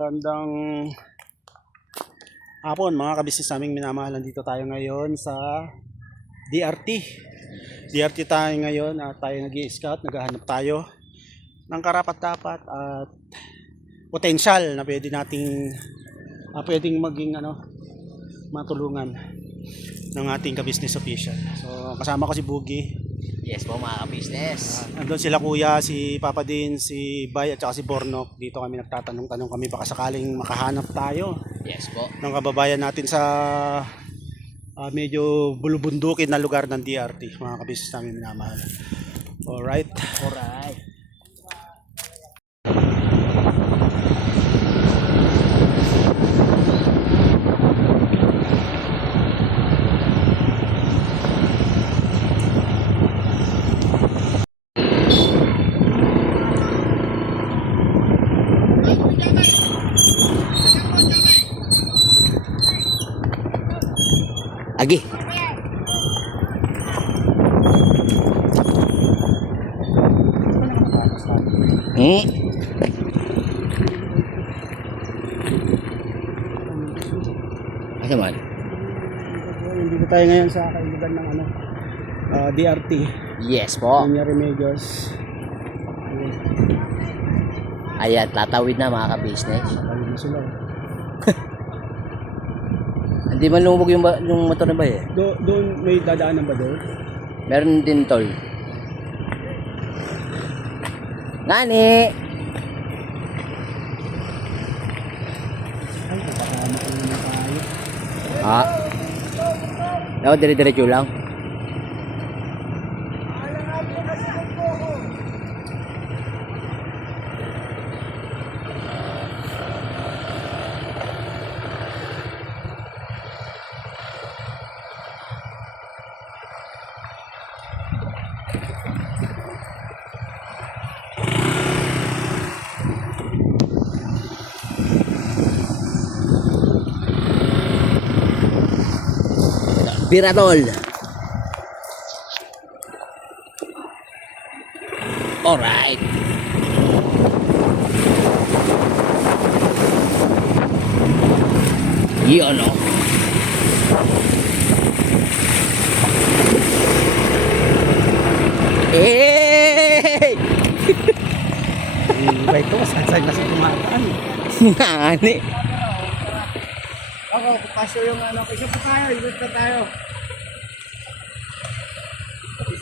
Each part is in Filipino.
Magandang hapon mga kabisnes naming minamahalan. Dito tayo ngayon sa DRT. DRT tayo ngayon at tayo nag-i-scout, naghahanap tayo ng karapat-dapat at potential na pwede nating pwedeng maging matulungan ng ating kabisnes official. So kasama ko si Boogie. Yes po mga ka-business. Andun sila kuya, si Papa Din, si Bay at saka si Bornok. Dito kami nagtatanong-tanong kami baka sakaling makahanap tayo Yes po. ng kababayan natin sa medyo bulubundukin na lugar ng DRT, mga kabisnes namin minamahal. Alright. Alright. Agi. Asa man? Dito tayo ngayon sa kaibigan ng DRT. Yes po. Kanya Remedios. Ayan, tatawid na mga ka-business. Ayun sila. Hindi man lumubog yung motor na ba eh? Doon may dadaanan ba doon? Meron din tol. Ngani! Ay, kapakama ko naman tayo. Ah. Daw, dire-diretso lang. Biratol. Alright. Yun o. Eh! Iba ito, saan kasi tumataan. Ngani. Ako, pasyo yung isa pa tayo, ilot na tayo.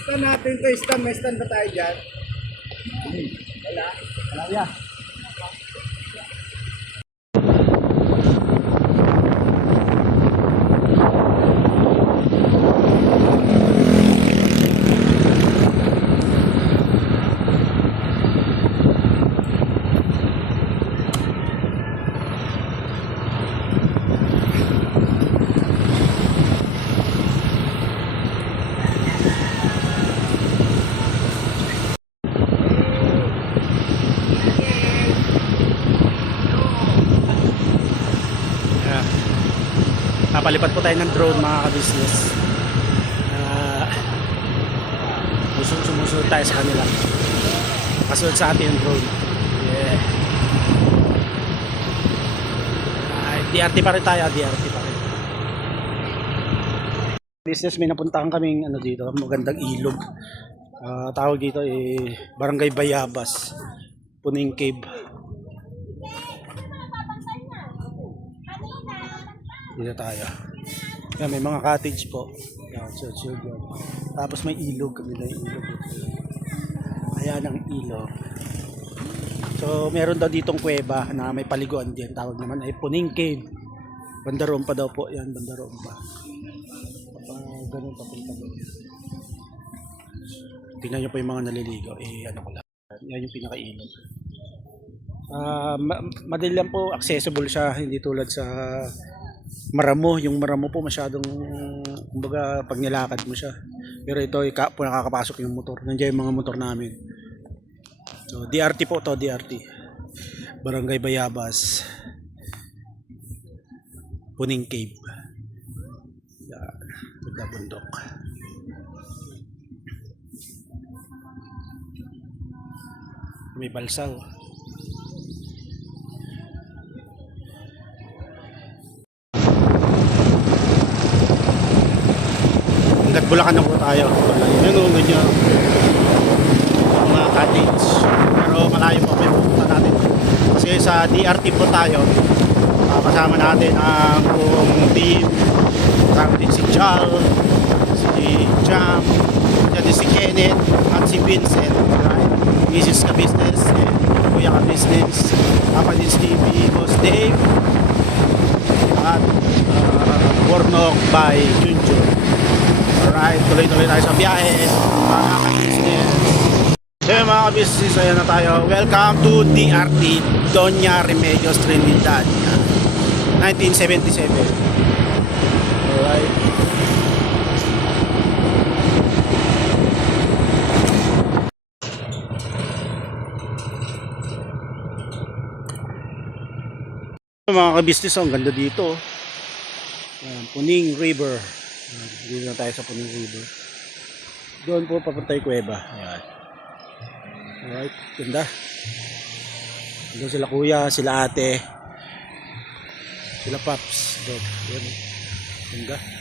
Stand natin to, stand, may stand ba tayo dyan? Wala. Wala yan. Napalipad po tayo ng drone mga ka-business. Sumusunod tayo sa kanila. Kasunod sa atin yung drone. Yeah. DRT pa rin tayo, DRT pa rin. Business, may napuntahan kaming dito, magandang ilog. Tawag dito Barangay Bayabas, Puning Cave. Dito tayo. Yan, may mga cottage po. Yan, so yan. Tapos may ilog. Kami na ilog. Ayan ang ilog. So, meron daw ditong kuweba na may paliguan din. Tawag naman ay Puning Cave. Bandarompa daw po. Yan, Bandarompa. Ganun papunta doon. Tingnan nyo po yung mga naliligo. Ko lang. Yan yung pinaka-ilog. Madali lang po. Accessible siya. Hindi tulad sa Maramo. Yung Maramo po masyadong, kumbaga, pag nilakad mo siya. Pero ito, nakakapasok yung motor. Nandiyan yung mga motor namin. So, DRT po to, DRT. Barangay Bayabas. Puning Cave. Yan. Bundok. May balsaw. Bulacan na po tayo. Yan o, ganyan. Mga cottage. Pero malayo pa po yung pupunta natin. Kasi sa DRT po tayo. Kasama natin ang buong team. Kasama din si Chal, si Jam, dyan din si Kenneth, at si Vincent. Right? Mrs. Ka Business, and Kuya Ka Business, Papa din Stevie, Boss Dave, at Warnock by Junjun. Alright, tuloy-tuloy tayo sa biyahe, mga ka-business. So yun, mga ka-business, ayan na tayo. Welcome to DRT, Doña Remedios Trinidad, 1977. Alright. Mga ka-business, ang ganda dito. Ayan, Puning River. Ayan, dito na tayo sa Puning River. Doon po papuntay Cueva. Ayan. Alright, ganda. Doon sila kuya, sila ate, sila paps. Doon, ayan. Ganda.